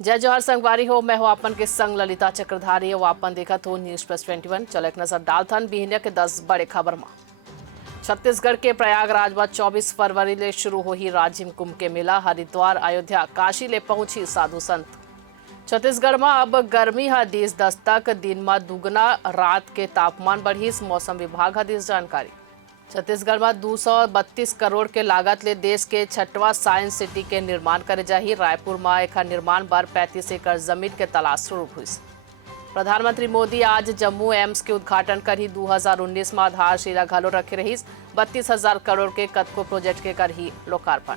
जय जोहर संगवारी हो। मैं हूं आपन के संग ललिता चक्रधारी हो। आपन देखत हो न्यूज प्लस 21। चलो एक नजर डालथन बिहनिया के 10 बड़े खबर में। छत्तीसगढ़ के प्रयागराज में 24 फरवरी ले शुरू होही राजिम कुंभ के मेला। हरिद्वार, अयोध्या, काशी ले पहुंची साधु संत। छत्तीसगढ़ में अब गर्मी ह दिस दस्तक, दिन में दुगना, रात के तापमान बढ़ीस। मौसम विभाग ह दिस जानकारी। छत्तीसगढ़ में 232 करोड़ के लागत ले देश के 6वां साइंस सिटी के निर्माण करे जाही। रायपुर में एक निर्माण बर 35 एकड़ जमीन के तलाश शुरू हुई। प्रधानमंत्री मोदी आज जम्मू एम्स के उद्घाटन करही। 2019 में आधारशिला घलो रखे रहीस। 32,000 करोड़ के कतको प्रोजेक्ट के करही लोकार्पण।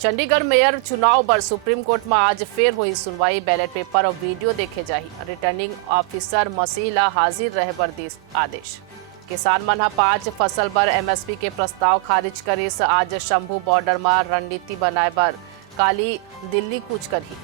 चंडीगढ़ मेयर चुनाव पर सुप्रीम कोर्ट में आज फिर हुई सुनवाई। बैलेट पेपर और वीडियो देखे जाही। रिटर्निंग ऑफिसर मसीह ला हाजिर रहे बर दिस आदेश। किसान मन 5 फसल पर एमएसपी के प्रस्ताव खारिज करिस। आज शंभू बॉर्डर में रणनीति बनाए बर काली दिल्ली कूच करही।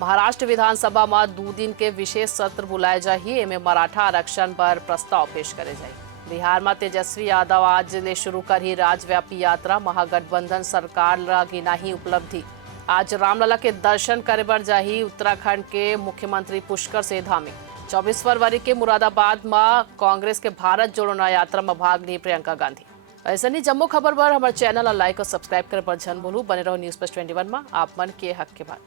महाराष्ट्र विधानसभा में 2 दिन के विशेष सत्र बुलाए जाही। एमे मराठा आरक्षण पर प्रस्ताव पेश करे जाही। बिहार में तेजस्वी यादव आज ले शुरू करही राज्यव्यापी यात्रा। महागठबंधन सरकार ला गिनाही उपलब्धि। आज रामलला के दर्शन करे बर जाही। उत्तराखंड के मुख्यमंत्री पुष्कर से धामी। 24 फरवरी के मुरादाबाद में कांग्रेस के भारत जोड़ो न्याय यात्रा में भाग ली प्रियंका गांधी। ऐसा नहीं जम्मू खबर पर हमारे चैनल लाइक और सब्सक्राइब करे पर जन बोलू। बने रहो न्यूज प्लस 21 में आप मन के हक के बात।